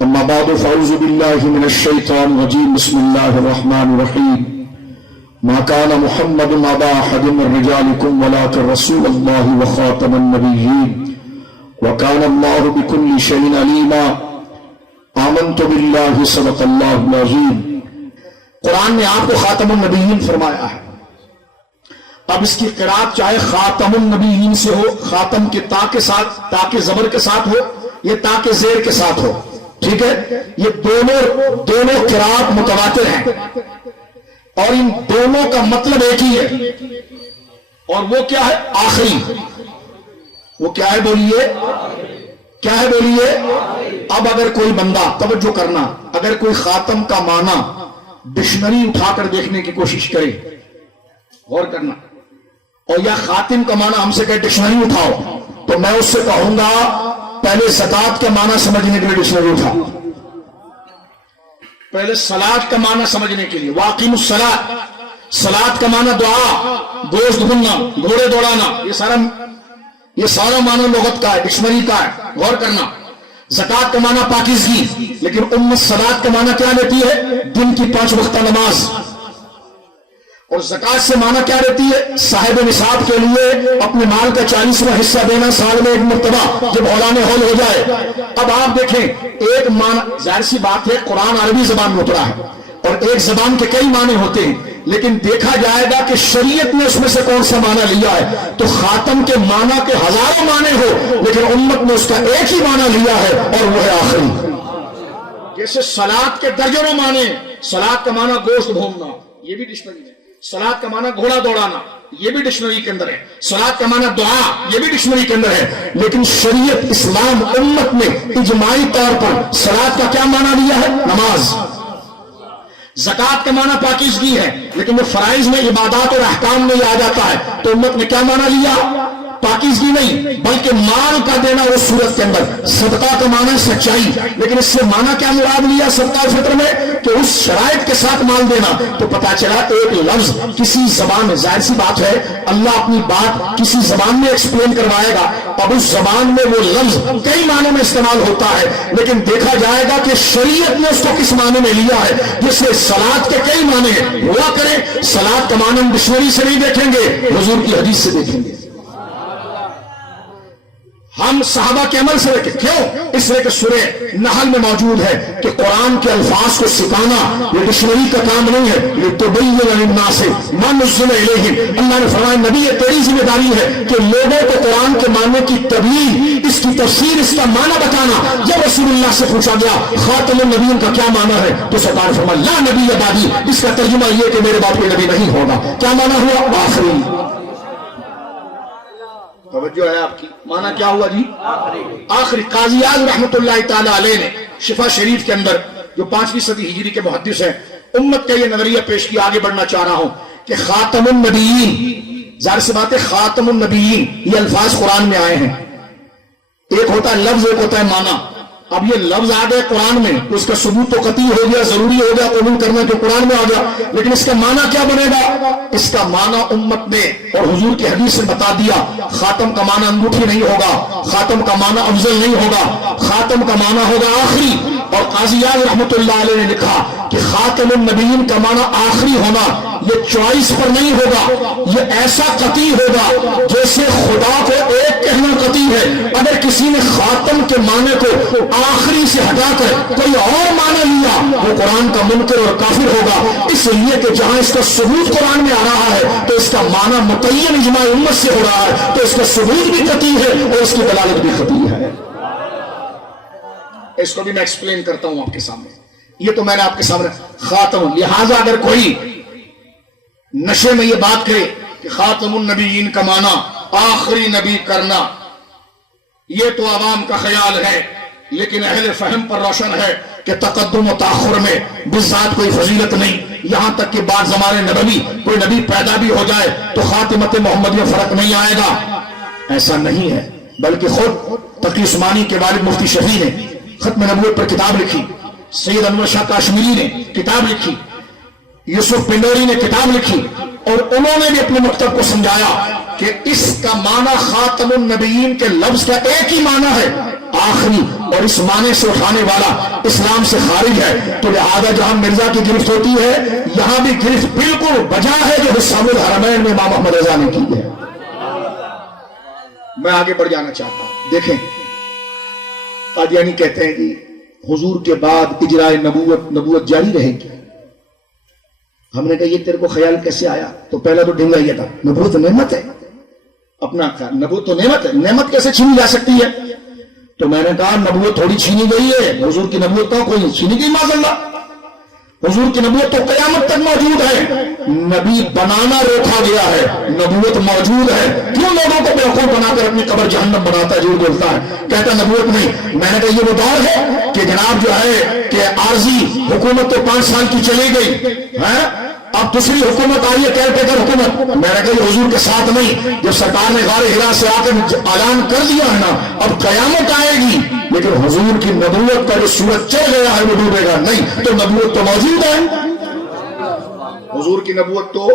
أما بعد فأعوذ بالله من الشيطان الرجيم بسم الله الرحمن الرحيم ما كان محمد أبا أحد من رجالكم ولكن رسول الله وخاتم النبيين وكان الله بكل شيء عليما آمنت بالله صدق الله العظيم۔ قرآن نے آپ کو خاتم النبیین فرمایا ہے۔ اب اس کی قرات چاہے خاتم النبیین سے ہو، خاتم کے تا کے ساتھ، تا کے زبر کے ساتھ ہو، یہ تا کے زیر کے ساتھ ہو، ٹھیک ہے؟ یہ دونوں قرات متواتر ہیں اور ان دونوں کا مطلب ایک ہی ہے، اور وہ کیا ہے؟ آخری۔ وہ کیا ہے بولیے؟ کیا ہے بولیے؟ اب اگر کوئی بندہ، توجہ کرنا، اگر کوئی خاتم کا معنی ڈکشنری اٹھا کر دیکھنے کی کوشش کرے، غور کرنا، اور یا خاتم کا معنی ہم سے کہے ڈکشنری اٹھاؤ، تو میں اس سے کہوں گا پہلے زکات کا معنی سمجھنے کے لیے ڈکشنری اٹھاؤ، پہلے صلاۃ کا معنی سمجھنے کے لیے واقیم الصلاۃ، صلاۃ کا معنی دعا، گوشت بھوننا، گھوڑے دوڑانا، یہ سارا معنی لغت کا ہے، ڈکشنری کا ہے، غور کرنا۔ زکات کا معنی پاکیزگی، لیکن امت صلاۃ کا معنی کیا لیتی ہے؟ دن کی 5 وقتہ نماز۔ اور زکات سے معنی کیا لیتی ہے؟ صاحب نصاب کے لیے اپنے مال کا 40واں حصہ دینا سال میں ایک مرتبہ، جب اولان حول ہو جائے۔ اب آپ دیکھیں، ایک معنی، ظاہر سی بات ہے قرآن عربی زبان میں اترا ہے اور ایک زبان کے کئی معنی ہوتے ہیں، لیکن دیکھا جائے گا کہ شریعت نے اس میں سے کون سا معنی لیا ہے، تو خاتم کے معنی کے ہزاروں معنی ہو، لیکن امت نے اس کا ایک ہی معنی لیا ہے اور وہ ہے آخری۔ جیسے صلاۃ کے درجنوں معنی، صلاۃ کا معنی گوشت بھوننا، یہ بھی ڈکشنری ہے۔ صلاۃ کا معنی گھوڑا دوڑانا، یہ بھی ڈکشنری کے اندر ہے۔ صلاۃ کا معنی دعا، یہ بھی ڈکشنری کے اندر ہے۔ لیکن شریعت، اسلام، امت نے اجماعی طور پر صلاۃ کا کیا معنی لیا ہے؟ نماز۔ زکات کا معنی پاکیزگی ہے، لیکن وہ فرائض میں، عبادات اور احکام میں یہ آ جاتا ہے، تو امت نے کیا معنی لیا؟ پاکیزگی نہیں، بلکہ مال کا دینا اس صورت کے اندر۔ صدقہ کا معنی سچائی، لیکن اس سے معنی کیا مراد لیا صدقہ فطر میں؟ کہ اس شرائط کے ساتھ مال دینا۔ تو پتا چلا ایک لفظ کسی زبان میں، ظاہر سی بات ہے اللہ اپنی بات کسی زبان میں ایکسپلین کروائے گا، اب اس زبان میں وہ لفظ کئی معنوں میں استعمال ہوتا ہے، لیکن دیکھا جائے گا کہ شریعت نے اس کو کس معنی میں لیا ہے، جس سے صلاۃ کے کئی معنی ہوا کریں۔ صلاۃ کا معنی ہم ڈکشنری سے نہیں دیکھیں گے، حضور کی حدیث سے دیکھیں گے، ہم صحابہ کے عمل سے دیکھیں۔ کیوں؟ اس لیے کہ سورہ نحل میں موجود ہے کہ قرآن کے الفاظ کو سکھانا یہ ڈکشنری کا کام نہیں ہے، لِتُبَيِّنَ لِلنَّاسِ مَا نُزِّلَ إِلَيْهِمْ۔ اللہ نے فرمایا نبی یہ تیری ذمہ داری ہے کہ لوگوں کو قرآن کے معنی کی تبیین، اس کی تفسیر، اس کا معنی بتانا۔ جب رسول اللہ سے پوچھا گیا خاتم النبیین کا کیا معنی ہے، تو سرکار نے فرمایا لا نبی بعدی، اس کا ترجمہ یہ کہ میرے بعد کوئی نبی نہیں ہوگا۔ کیا معنی ہوا؟ آخری۔ توجہ ہے آپ کی؟ معنی کیا ہوا جی؟ آخری۔ قاضی اعظم رحمت اللہ تعالی علیہ نے شفا شریف کے اندر، جو 5ویں صدی ہجری کے محدث ہیں، امت کا یہ نظریہ پیش کیا۔ آگے بڑھنا چاہ رہا ہوں کہ خاتم النبیین، ظاہر سی بات ہے خاتم النبیین یہ الفاظ قرآن میں آئے ہیں، ایک ہوتا ہے لفظ، ایک ہوتا ہے معنی۔ اب یہ لفظ آ گئے قرآن میں، اس کا ثبوت تو قطعی ہو گیا، ضروری ہو گیا قبول کرنا کہ قرآن میں آ گیا، لیکن اس کا معنی کیا بنے گا؟ اس کا معنی امت نے اور حضور کی حدیث سے بتا دیا۔ خاتم کا معنی انگوٹھی نہیں ہوگا، خاتم کا معنی افضل نہیں ہوگا، خاتم کا معنی ہوگا آخری۔ اور قاضی اعظم رحمت اللہ علیہ نے لکھا کہ خاتم النبیین کا معنی آخری ہونا یہ چوائس پر نہیں ہوگا، یہ ایسا قطعی ہوگا جیسے خدا کو ایک کہنا قطعی ہے۔ اگر کسی نے خاتم کے معنی کو آخری سے ہٹا کر کوئی اور معنی لیا، وہ قرآن کا منکر اور کافر ہوگا۔ اس لیے کہ جہاں اس کا ثبوت قرآن میں آ رہا ہے تو اس کا معنی متعین اجماع امت سے ہو رہا ہے، تو اس کا ثبوت بھی قطعی ہے اور اس کی دلالت بھی قطعی ہے۔ اس کو بھی میں ایکسپلین کرتا ہوں آپ کے سامنے، یہ تو میں نے آپ کے سامنے خاتم۔ لہذا اگر کوئی نشے میں یہ بات کرے کہ خاتم النبیین کا معنی آخری نبی کرنا، یہ تو عوام کا خیال ہے، لیکن اہل فہم پر روشن ہے کہ تقدم و تاخر میں بالذات کوئی فضیلت نہیں۔ یہاں تک کہ بعد زمانے نبوی کوئی نبی پیدا بھی ہو جائے تو خاتمت محمد میں فرق نہیں آئے گا، ایسا نہیں ہے۔ بلکہ خود تقی عثمانی کے والد مفتی شفیع نے ختم نبوت پر کتاب لکھی، سید انور شاہ کاشمیری نے کتاب لکھی، یوسف پنڈوری نے کتاب لکھی، اور انہوں نے بھی اپنے مکتب کو سمجھایا کہ اس کا معنی خاتم النبیین کے لفظ کا ایک ہی معنی ہے، آخری اور اس معنی سے اٹھانے والا اسلام سے خارج ہے، تو لہذا جہاں مرزا کی گرفت ہوتی ہے یہاں بھی گرفت بالکل بجا ہے جو حسام الحرمین میں امام محمد رضا نے کی ہے۔ میں آگے بڑھ جانا چاہتا ہوں۔ دیکھیں قادیانی کہتے ہیں کہ حضور کے بعد اجراء نبوت جاری رہے گی۔ ہم نے کہا یہ تیرے کو خیال کیسے آیا؟ تو پہلا تو ڈھنگا یہ تھا، نبوت نعمت ہے، اپنا خیال، نبوت تو نعمت ہے، نعمت کیسے چھینی جا سکتی ہے؟ تو میں نے کہا نبوت تھوڑی چھینی گئی ہے، حضور کی نبوت کا کوئی چھینی گئی معاذ اللہ، حضور کی نبوت تو قیامت تک موجود ہے، نبی بنانا روکا گیا ہے، نبوت موجود ہے۔ کیوں لوگوں کو بیوقوف بنا کر اپنی قبر جہنم بناتا ہے، جھوٹ بولتا ہے، کہتا نبوت نہیں۔ میں نے کہا یہ وہ دور ہے کہ جناب جو ہے کہ عارضی حکومت تو 5 سال کی چلی گئی ہے، اب دوسری حکومت آئی ہے، کیئر ٹیکر حکومت۔ میں نے کہا یہ حضور کے ساتھ نہیں، جب سرکار نے غار حرا سے آ کر اعلان کر دیا ہے نا اب قیامت آئے گی، لیکن حضور کی نبوت کا جو سورج چل گیا ہے وہ ڈوبے گا نہیں، تو نبوت تو موجود ہے، حضور کی نبوت تو